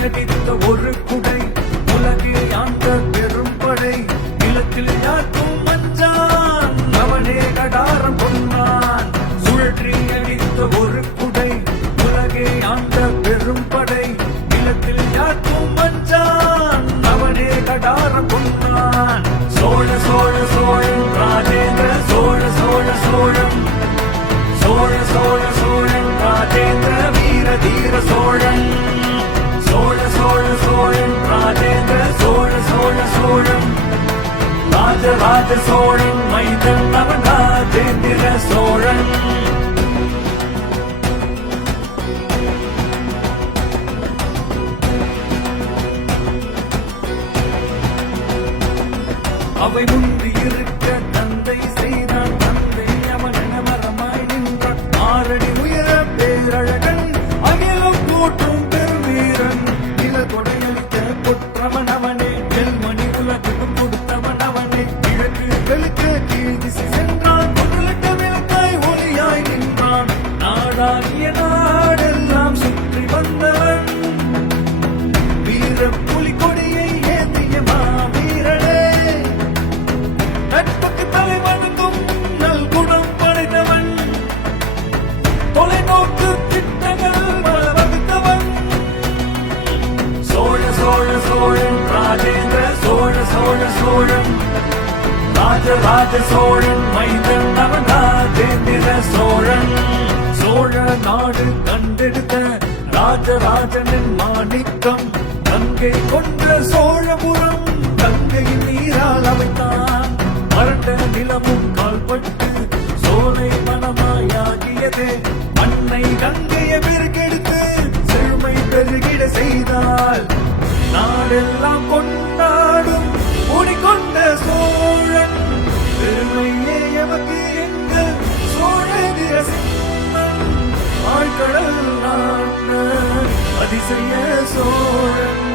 சுழற்றி ஒரு குடை. உலகை ஆண்ட பெரும் படை. நிலத்தில் யாக்கும் மஞ்சான். அவனே கடாரம் கொண்டான் சுழற்றி அடித்த ஒரு குடை. உலகை ஆண்ட பெரும் படை. நிலத்தில் யாக்கும் மஞ்சான். அவனே கடாரம் கொண்டான் ராஜ சோழன் மைந்தன் அவன் ராஜேந்திர சோழன். அவை முன்பு இருக்க தந்தை செய்தான் சோழ சோழன் ராஜேந்திர சோழ சோழ சோழன். ராஜராஜ சோழன் மைந்தன் அவன் ராஜேந்திர சோழன். சோழ நாடு கண்டெடுத்த ராஜராஜனின் மாணிக்கம். கங்கை கொண்ட சோழபுரம் கங்கையின் நீரால் அமைத்தான். வறண்ட நிலமும் கால்பட்டு சோலை மனமாயாகியது மண்ணை கங்கை நாடெல்லாம் கொண்டாடும். மூடிக்கொண்ட சோழன் பெருமையே எமக்கு எங்கள் சோழகிற சிம்மன் ஆழ்கடல் நாட்ட அதிசய சோழன்.